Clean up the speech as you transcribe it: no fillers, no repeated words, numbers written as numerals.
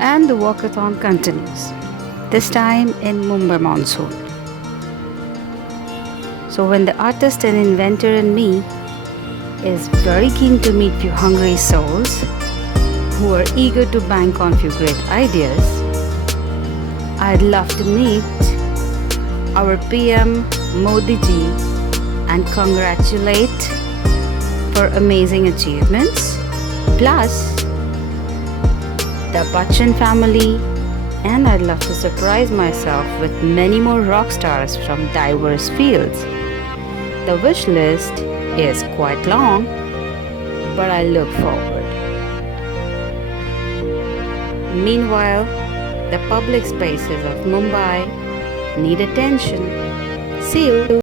And the walkathon continues, this time in Mumbai monsoon. So when the artist and inventor in me is very keen to meet few hungry souls who are eager to bank on few great ideas, I'd love to meet our PM Modi ji and congratulate for amazing achievements. Plus, the Bachchan family, and I'd love to surprise myself with many more rock stars from diverse fields. The wish list is quite long, but I look forward. Meanwhile, the public spaces of Mumbai need attention. See you.